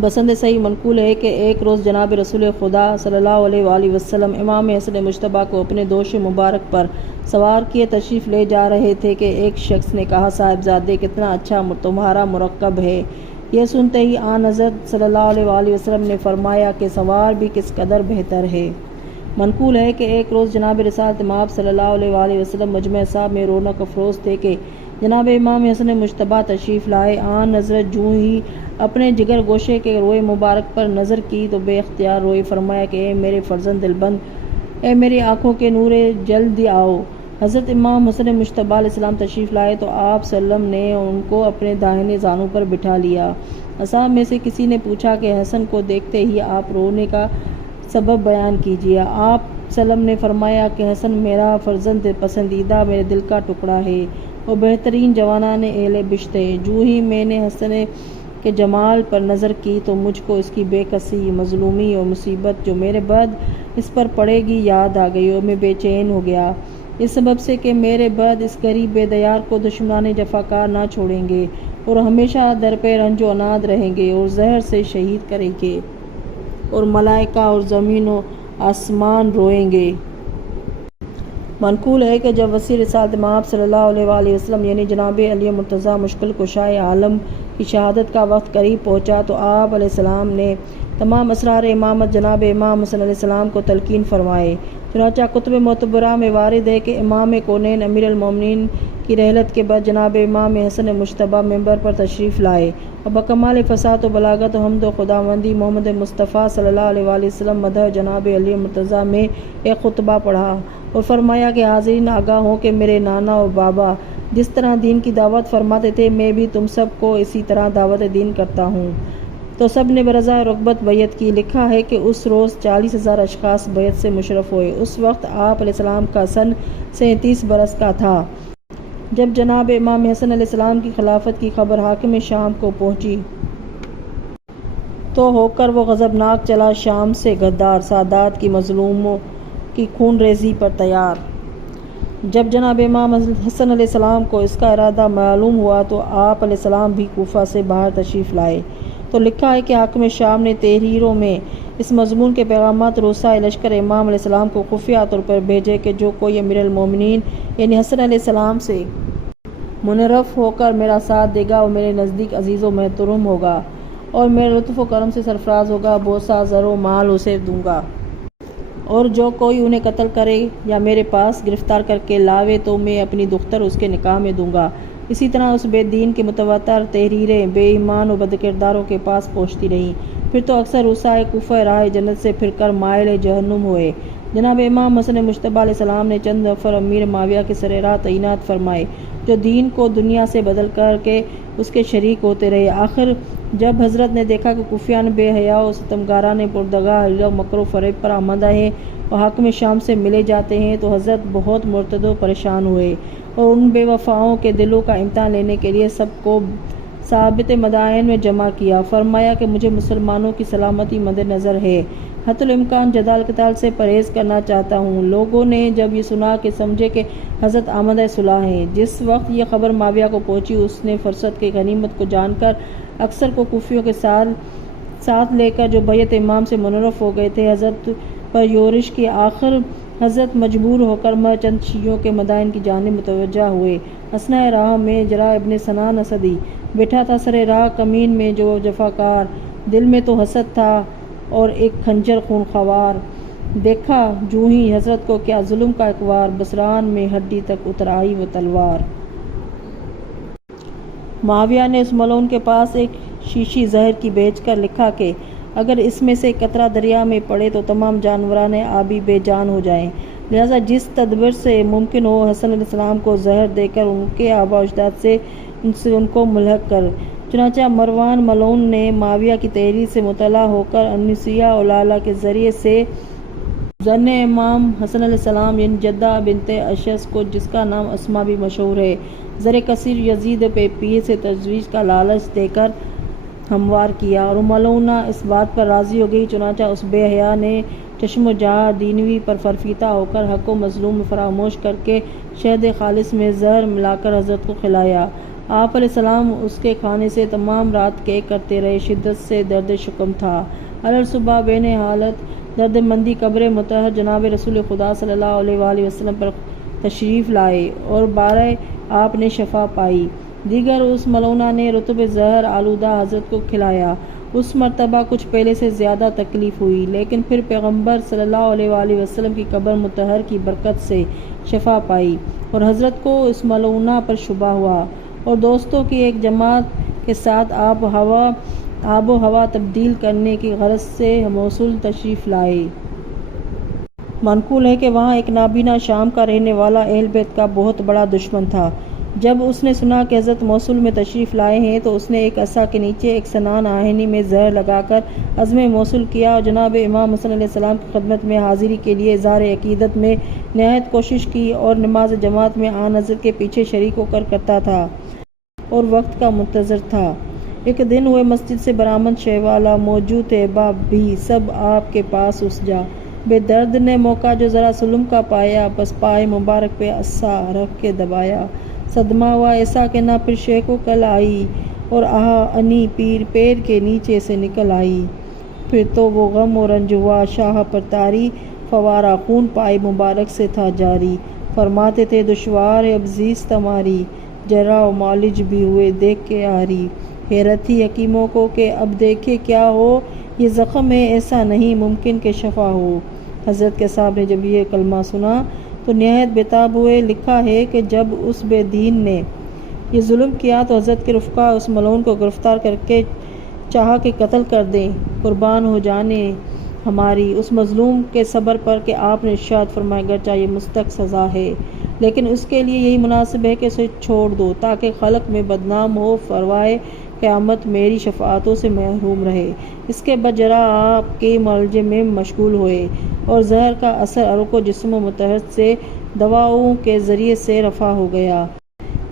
بسند صحیح منقول ہے کہ ایک روز جناب رسول خدا صلی اللہ علیہ وآلہ وسلم امام حسن مجتبیٰ کو اپنے دوش مبارک پر سوار کیے تشریف لے جا رہے تھے کہ ایک شخص نے کہا، صاحبزادے کتنا اچھا تمہارا مرکب ہے۔ یہ سنتے ہی آن حضرت صلی اللہ علیہ وآلہ وسلم نے فرمایا کہ سوار بھی کس قدر بہتر ہے۔ منقول ہے کہ ایک روز جناب رسالت مآب صلی اللہ علیہ وآلہ وسلم مجمع صاحب میں رونق افروز تھے کہ جناب امام حسن مجتبیٰ تشریف لائے۔ آن حضرت جو ہی اپنے جگر گوشے کے روئے مبارک پر نظر کی تو بے اختیار روئے۔ فرمایا کہ اے میرے فرزند دلبند، اے میری آنکھوں کے نورے، جلدی آؤ۔ حضرت امام حسن مجتبیٰ علیہ السلام تشریف لائے تو آپ صلی اللہ علیہ وسلم نے ان کو اپنے داہنے زانوں پر بٹھا لیا۔ اصحاب میں سے کسی نے پوچھا کہ حسن کو دیکھتے ہی آپ رونے کا سبب بیان کیجیے۔ آپ صلی اللہ علیہ وسلم نے فرمایا کہ حسن میرا فرزند پسندیدہ، میرے دل کا ٹکڑا ہے اور بہترین جوانان اہل بشت ہے۔ جو ہی میں نے حسن کے جمال پر نظر کی تو مجھ کو اس کی بے کسی، مظلومی اور مصیبت جو میرے بعد اس پر پڑے گی یاد آ گئی اور میں بے چین ہو گیا، اس سبب سے کہ میرے بعد اس غریب بے دیار کو دشمنان جفاکار نہ چھوڑیں گے اور ہمیشہ در پہ رنج و اناد رہیں گے اور زہر سے شہید کریں گے اور ملائکہ اور زمین و آسمان روئیں گے۔ منقول ہے کہ جب وسیع رسالت مآب صلی اللہ علیہ وآلہ وسلم یعنی جناب علی مرتضیٰ مشکل کشائے عالم کی شہادت کا وقت قریب پہنچا تو آپ علیہ السلام نے تمام اسرار امامت جناب امام حسن علیہ السلام کو تلقین فرمائے۔ چنانچہ کتب معتبرہ میں وارد ہے کہ امام کونین امیر المومنین کی رحلت کے بعد جناب امام حسن مجتبیٰ منبر پر تشریف لائے اور بکمال فصاحت و بلاغت و حمد و خداوندی محمد مصطفیٰ صلی اللہ علیہ وآلہ وسلم مدح جناب علی مرتضیٰ میں ایک خطبہ پڑھا اور فرمایا کہ حاضرین آگاہ ہوں کہ میرے نانا اور بابا جس طرح دین کی دعوت فرماتے تھے میں بھی تم سب کو اسی طرح دعوت دین کرتا ہوں۔ تو سب نے برضا رغبت بیعت کی۔ لکھا ہے کہ اس روز 40,000 اشخاص بیعت سے مشرف ہوئے۔ اس وقت آپ علیہ السلام کا سن 37 برس کا تھا۔ جب جناب امام حسن علیہ السلام کی خلافت کی خبر حاکم شام کو پہنچی تو ہو کر وہ غضبناک چلا شام سے غدار سادات کی مظلوموں کی خون ریزی پر تیار۔ جب جناب امام حسن علیہ السلام کو اس کا ارادہ معلوم ہوا تو آپ علیہ السلام بھی کوفہ سے باہر تشریف لائے۔ تو لکھا ہے کہ حاکم شام نے تحریروں میں اس مضمون کے پیغامات روسائے لشکر امام علیہ السلام کو خفیہ طور پر بھیجے کہ جو کوئی امیر المومنین یعنی حسن علیہ السلام سے منحرف ہو کر میرا ساتھ دے گا وہ میرے نزدیک عزیز و محترم ہوگا اور میرے لطف و کرم سے سرفراز ہوگا، بہت سا زر و مال اسے دوں گا، اور جو کوئی انہیں قتل کرے یا میرے پاس گرفتار کر کے لاوے تو میں اپنی دختر اس کے نکاح میں دوں گا۔ اسی طرح اس بے دین کی متواتر تحریریں بے ایمان و بدکرداروں کے پاس پہنچتی رہیں۔ پھر تو اکثر روسائے کوفہ راہ جنت سے پھر کر مائل جہنم ہوئے۔ جناب امام حسن مجتبیٰ علیہ السلام نے چند نفر امیر معاویہ کے سر راہ تعینات فرمائے جو دین کو دنیا سے بدل کر کے اس کے شریک ہوتے رہے۔ آخر جب حضرت نے دیکھا کہ کوفیان بے حیا و ستمگاران پردگاہ حیلہ و مکر و فریب پر آمادہ ہیں اور حاکم شام سے ملے جاتے ہیں تو حضرت بہت مرتد و پریشان ہوئے اور ان بے وفاؤں کے دلوں کا امتحان لینے کے لیے سب کو ثابت مدائن میں جمع کیا۔ فرمایا کہ مجھے مسلمانوں کی سلامتی مد نظر ہے، حتی الامکان جدال قتال سے پرہیز کرنا چاہتا ہوں۔ لوگوں نے جب یہ سنا کہ سمجھے کہ حضرت آمدہ صلح ہیں۔ جس وقت یہ خبر معاویہ کو پہنچی اس نے فرصت کی غنیمت کو جان کر اکثر کو کوفیوں کے ساتھ لے کر جو بیعت امام سے منحرف ہو گئے تھے حضرت پر یورش کی۔ آخر حضرت مجبور ہو کر چند شیعوں کے مدائن کی جانب متوجہ ہوئے۔ اثناء راہ میں جرا ابن سنان اسدی بیٹھا تھا سر راہ کمین میں جو جفاکار، دل میں تو حسد تھا اور ایک خنجر خون خوار۔ دیکھا جو ہی حضرت کو کیا ظلم کا ایک وار، بسران میں ہڈی تک اتر آئی وہ تلوار۔ معاویہ نے اس ملعون کے پاس ایک شیشی زہر کی بھیج کر لکھا کہ اگر اس میں سے قطرہ دریا میں پڑے تو تمام جانوران آبی بے جان ہو جائیں، لہذا جس تدبیر سے ممکن ہو حسن علیہ السلام کو زہر دے کر ان کے آباء و اجداد سے ان کو ملحق کر۔ چنانچہ مروان ملعون نے معاویہ کی تحریر سے مطلع ہو کر انیسیہ اولالا کے ذریعے سے زن امام حسن علیہ السلام یعنی جدہ بنت اشعث کو، جس کا نام اسما بھی مشہور ہے، زر کثیر یزید پہ پیر سے تزویج کا لالچ دے کر ہموار کیا اور ملعونہ اس بات پر راضی ہو گئی۔ چنانچہ اس بے حیا نے چشم و جہاں دینوی پر فرفیتہ ہو کر حق و مظلوم فراموش کر کے شہد خالص میں زہر ملا کر حضرت کو کھلایا۔ آپ علیہ السلام اس کے کھانے سے تمام رات کیک کرتے رہے، شدت سے درد شکم تھا۔ صبح بین حالت درد مندی قبر مطہر جناب رسول خدا صلی اللہ علیہ وآلہ وسلم پر تشریف لائے اور بارے آپ نے شفا پائی۔ دیگر اس ملونہ نے رطب زہر آلودہ حضرت کو کھلایا۔ اس مرتبہ کچھ پہلے سے زیادہ تکلیف ہوئی، لیکن پھر پیغمبر صلی اللہ علیہ وآلہ وسلم کی قبر مطہر کی برکت سے شفا پائی اور حضرت کو اس ملونہ پر شبہ ہوا اور دوستوں کی ایک جماعت کے ساتھ آب و ہوا تبدیل کرنے کی غرض سے موصل تشریف لائے۔ منقول ہے کہ وہاں ایک نابینا شام کا رہنے والا اہل بیت کا بہت بڑا دشمن تھا۔ جب اس نے سنا کہ حضرت موصل میں تشریف لائے ہیں تو اس نے ایک عصا کے نیچے ایک سنان آہنی میں زہر لگا کر عزم موصل کیا اور جناب امام حسن علیہ السلام کی خدمت میں حاضری کے لیے اظہار عقیدت میں نہایت کوشش کی اور نماز جماعت میں آن حضرت کے پیچھے شریک ہو کر کرتا تھا اور وقت کا منتظر تھا۔ ایک دن ہوئے مسجد سے برآمد شہ والا موجود تھے، باپ بھی سب آپ کے پاس اس جا بے درد نے موقع جو ذرا سلم کا پایا، بس پائے مبارک پہ عصا رکھ کے دبایا۔ صدمہ ہوا ایسا کہ نہ پھر شہ کو کل آئی اور انی پیر پیر کے نیچے سے نکل آئی۔ پھر تو وہ غم و رنج ہوا، شاہ پر طاری فوارہ خون پائے مبارک سے تھا جاری۔ فرماتے تھے دشوار ہے اب زیست ہماری، جراح و معالج بھی ہوئے دیکھ کے آری۔ حیرت تھی حکیموں کو کہ اب دیکھے کیا ہو، یہ زخم ہے ایسا نہیں ممکن کہ شفا ہو۔ حضرت کے صاحب نے جب یہ کلمہ سنا تو نہایت بےتاب ہوئے۔ لکھا ہے کہ جب اس بے دین نے یہ ظلم کیا تو حضرت کے رفقا اس ملعون کو گرفتار کر کے چاہا کہ قتل کر دیں، قربان ہو جانے ہماری اس مظلوم کے صبر پر کہ آپ نے ارشاد فرمایا گرچہ یہ مستحق سزا ہے لیکن اس کے لیے یہی مناسب ہے کہ اسے چھوڑ دو تاکہ خلق میں بدنام ہو، فرمائے قیامت میری شفاعتوں سے محروم رہے۔ اس کے بعد جرح آپ کے معالجے میں مشغول ہوئے اور زہر کا اثر عروق و جسم و متحد سے دواؤں کے ذریعے سے رفع ہو گیا۔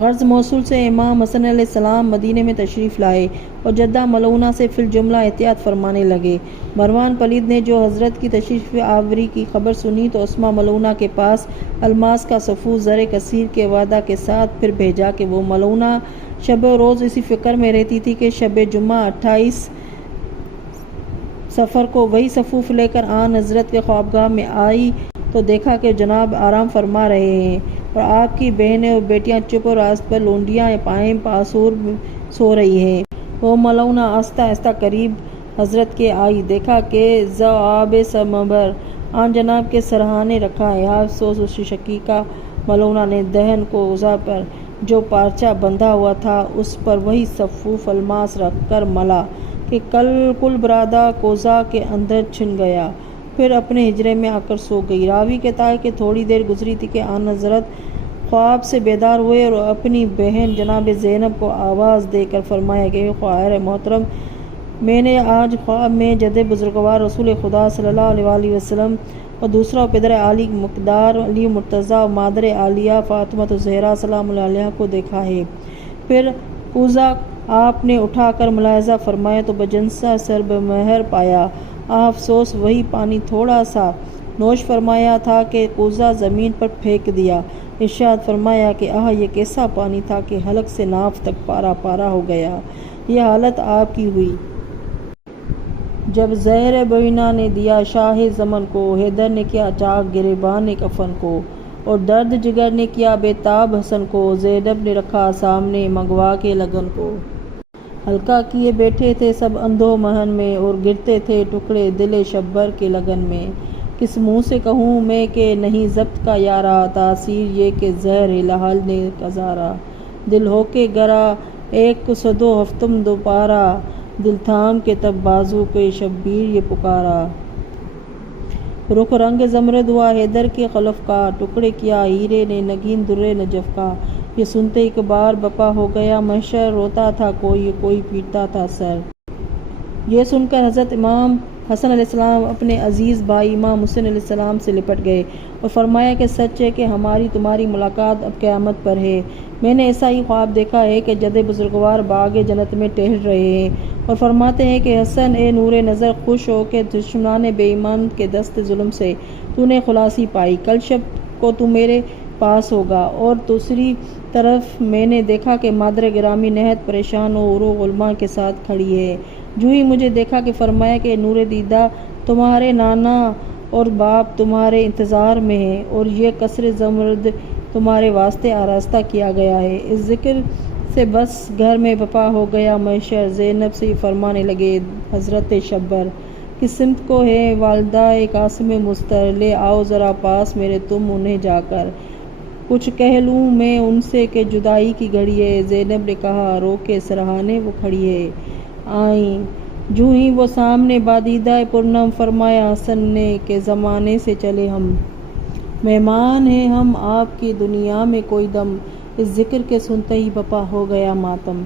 غرض موصل سے امام حسن علیہ السلام مدینے میں تشریف لائے اور جدہ ملعونہ سے فی الجملہ احتیاط فرمانے لگے۔ مروان پلید نے جو حضرت کی تشریف آوری کی خبر سنی تو اسما ملعونہ کے پاس الماس کا صفو زر کثیر کے وعدہ کے ساتھ پھر بھیجا کہ وہ ملعونہ شب و روز اسی فکر میں رہتی تھی کہ شب جمعہ 28 صفر کو وہی صفوف لے کر آن حضرت کے خوابگاہ میں آئی تو دیکھا کہ جناب آرام فرما رہے ہیں اور آپ کی بہنیں اور بیٹیاں چپ اور راست پر لونڈیاں پائیں پاسور سو رہی ہیں۔ وہ ملعونہ آہستہ آہستہ قریب حضرت کے آئی، دیکھا کہ ذوآب سمبر آن جناب کے سرہانے رکھا ہے۔ افسوس اس شقیقہ ملعونہ نے دہن کوزہ پر جو پارچہ بندھا ہوا تھا اس پر وہی صفوف الماس رکھ کر ملا کہ کل برادہ کوزہ کے اندر چھن گیا، پھر اپنے حجرے میں آ کر سو گئی۔ راوی کہتا ہے کہ تھوڑی دیر گزری تھی کہ آن حضرت خواب سے بیدار ہوئے اور اپنی بہن جناب زینب کو آواز دے کر فرمایا کہ خواہر محترم، میں نے آج خواب میں جد بزرگوار رسول خدا صلی اللہ علیہ وآلہ وسلم اور دوسرا پدر عالی مقدار علی مرتضیٰ اور مادر عالیہ فاطمہ الزہرا سلام اللہ علیہا کو دیکھا ہے۔ پھر کوزہ آپ نے اٹھا کر ملاحظہ فرمایا تو بجنسا سرب مہر پایا۔ افسوس وہی پانی تھوڑا سا نوش فرمایا تھا کہ کوزہ زمین پر پھینک دیا۔ ارشاد فرمایا کہ یہ کیسا پانی تھا کہ حلق سے ناف تک پارا پارا ہو گیا۔ یہ حالت آپ کی ہوئی جب زہر بوینا نے دیا شاہ زمن کو، حیدر نے کیا چاک گریبان کفن کو اور درد جگر نے کیا بےتاب حسن کو، زینب نے رکھا سامنے منگوا کے لگن کو۔ ہلکا کیے بیٹھے تھے سب اندھو مہن میں اور گرتے تھے ٹکڑے دل شبر کے لگن میں۔ کس منہ سے کہوں میں کہ نہیں ضبط کا یارا، تاثیر یہ کہ زہر لحل نے کزارا۔ دل ہو کے گرا ایک صدو ہفتم دوپارا، دل تھام کے تب بازو کے شبیر یہ پکارا۔ رخ رنگ زمرد ہوا حیدر کے خلف کا، ٹکڑے کیا ہیرے نے نگین در نجف کا۔ یہ سنتے ایک بار بپا ہو گیا محشر، روتا تھا کوئی پیٹتا تھا سر۔ یہ سن کر حضرت امام حسن علیہ السلام اپنے عزیز بھائی امام حسین علیہ السلام سے لپٹ گئے اور فرمایا کہ سچ ہے کہ ہماری تمہاری ملاقات اب قیامت پر ہے۔ میں نے ایسا ہی خواب دیکھا ہے کہ جد بزرگوار باغ جنت میں ٹہل رہے ہیں اور فرماتے ہیں کہ حسن اے نور نظر خوش ہو کہ دشمنان بے ایمان کے دست ظلم سے تو نے خلاصی پائی، کل شب کو تو میرے پاس ہوگا اور دوسری طرف میں نے دیکھا کہ مادر گرامی نہایت پریشان و غلما کے ساتھ کھڑی ہے۔ جو ہی مجھے دیکھا کہ فرمایا کہ نور دیدہ، تمہارے نانا اور باپ تمہارے انتظار میں ہیں اور یہ قصر زمرد تمہارے واسطے آراستہ کیا گیا ہے۔ اس ذکر سے بس گھر میں برپا ہو گیا معشر۔ زینب سے یہ فرمانے لگے، حضرت شبر کی سمت کو ہے والدہ قاسم مضطر، لے آؤ ذرا پاس میرے تم انہیں جا کر، کچھ کہہ لوں میں ان سے کہ جدائی کی گھڑی ہے۔ زینب نے کہا، رو کے سرہانے وہ کھڑی ہے۔ آئیں۔ جو ہی وہ سامنے بادیدہ پرنم فرمایا حسن نے کہ زمانے سے چلے ہم، مہمان ہیں ہم آپ کی دنیا میں کوئی دم۔ اس ذکر کے سنتے ہی برپا ہو گیا ماتم۔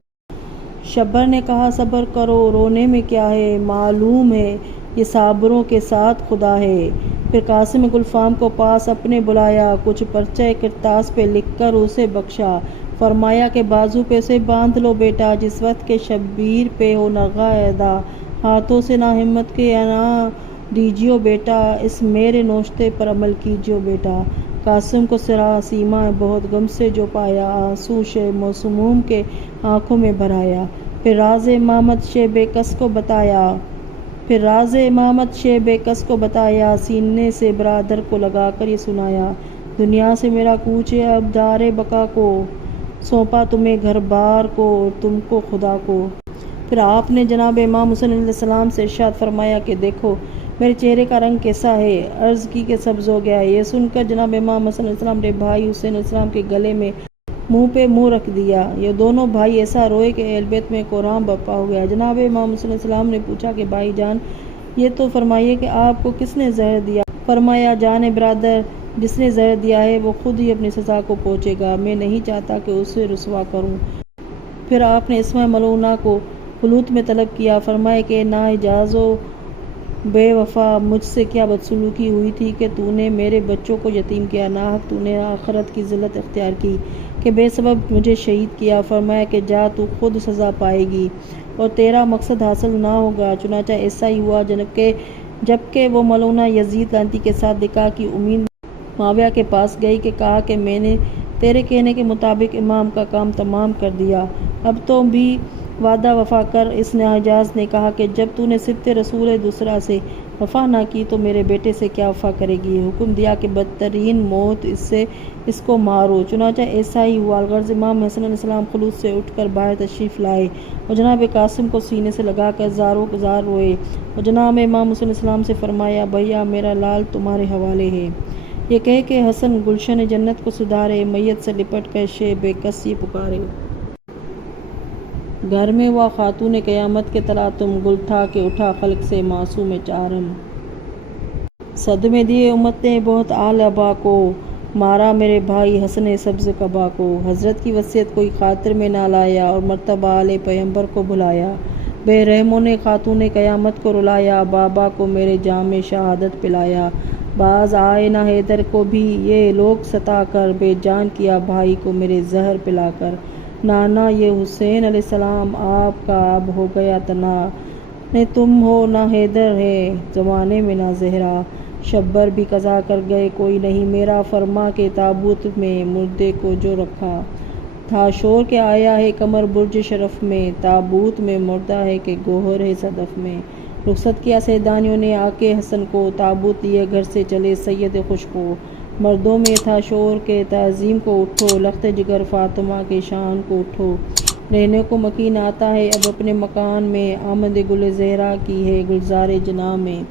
شبر نے کہا، صبر کرو، رونے میں کیا ہے، معلوم ہے یہ صابروں کے ساتھ خدا ہے۔ پھر قاسم گلفام کو پاس اپنے بلایا، کچھ پرچہ کرتاس پہ لکھ کر اسے بخشا، فرمایا کہ بازو پہ اسے باندھ لو بیٹا، جس وقت کے شبیر پہ ہو نغہ ادا، ہاتھوں سے نہ ہمت کے نہ دیجیو بیٹا، اس میرے نوشتے پر عمل کیجیو بیٹا۔ قاسم کو سیما بہت غم سے جو پایا، آنسو شہ مسموم کے آنکھوں میں بھر آیا۔ پھر راز امامت شہ بے کس کو بتایا، سینے سے برادر کو لگا کر یہ سنایا، دنیا سے میرا کوچ ہے اب دار بقا کو، سونپا تمہیں گھر بار کو اور تم کو خدا کو۔ پھر آپ نے جناب امام حسین علیہ السلام سے ارشاد فرمایا کہ دیکھو میرے چہرے کا رنگ کیسا ہے۔ عرض کی کہ سبز ہو گیا ہے۔ یہ سن کر جناب امام حسن علیہ السلام نے بھائی حسین علیہ السلام کے گلے میں منہ پہ منہ رکھ دیا۔ یہ دونوں بھائی ایسا روئے کہ اہل بیت میں کوہرام برپا ہو گیا۔ جناب امام حسین علیہ السلام نے پوچھا کہ بھائی جان، یہ تو فرمائیے کہ آپ کو کس نے زہر دیا؟ فرمایا، جان برادر، جس نے زہر دیا ہے وہ خود ہی اپنی سزا کو پہنچے گا، میں نہیں چاہتا کہ اسے رسوا کروں۔ پھر آپ نے اسمہ ملعونہ کو خلوت میں طلب کیا، فرمایا کہ ناجائز و بے وفا، مجھ سے کیا بدسلوکی ہوئی تھی کہ تو نے میرے بچوں کو یتیم کیا، ناحق تو نے آخرت کی ذلت اختیار کی کہ بے سبب مجھے شہید کیا۔ فرمایا کہ جا، تو خود سزا پائے گی اور تیرا مقصد حاصل نہ ہوگا۔ چنانچہ ایسا ہی ہوا، جبکہ وہ ملعونہ یزید لعنتی کے ساتھ نکاح کی امید معاویہ کے پاس گئی کہ کہا کہ میں نے تیرے کہنے کے مطابق امام کا کام تمام کر دیا، اب تو بھی وعدہ وفا کر۔ اس ناجائز نے کہا کہ جب تو نے سبط رسول دوسرا سے وفا نہ کی تو میرے بیٹے سے کیا وفا کرے گی؟ حکم دیا کہ بدترین موت اس کو مارو۔ چنانچہ ایسا ہی ہوا۔ الغرض امام حسن علیہ السلام خلوت سے اٹھ کر باہر تشریف لائے اور جناب قاسم کو سینے سے لگا کر زار روئے اور جناب امام حسن علیہ السلام سے فرمایا، بھیا میرا لال تمہارے حوالے ہے۔ یہ کہہ کہ حسن گلشن جنت کو سدھارے، میت سے لپٹ کر شہ بے کس یہ پکارے، گھر میں وہ خاتون قیامت کے تلاطم، گل تھا کہ اٹھا خلق سے معصوم چارم، صدمے دیے امت نے بہت آل ابا کو، مارا میرے بھائی حسن سبز قبا کو۔ حضرت کی وصیت کوئی خاطر میں نہ لایا اور مرتبہ آل پیغمبر کو بھلایا، بے رحموں نے خاتون قیامت کو رلایا، بابا کو میرے جام شہادت پلایا، باز آئے نہ حیدر کو بھی یہ لوگ ستا کر، بے جان کیا بھائی کو میرے زہر پلا کر، نانا یہ حسین علیہ السلام آپ کا اب ہو گیا تنہا، نہ تم ہو نہ حیدر ہے زمانے میں نہ زہرا، شبر بھی قضا کر گئے کوئی نہیں میرا، فرما کے تابوت میں مردے کو جو رکھا تھا شور کے آیا ہے قمر برج شرف میں، تابوت میں مردہ ہے کہ گوہر ہے صدف میں۔ رخصت کیا سیدانیوں نے آ کے حسن کو، تابوت لیے گھر سے چلے سید خوش کو، مردوں میں تھا شور کے تعظیم کو اٹھو، لخت جگر فاطمہ کے شان کو اٹھو، رہنے کو مکین آتا ہے اب اپنے مکان میں، آمد گل زہرا کی ہے گلزار جناں میں۔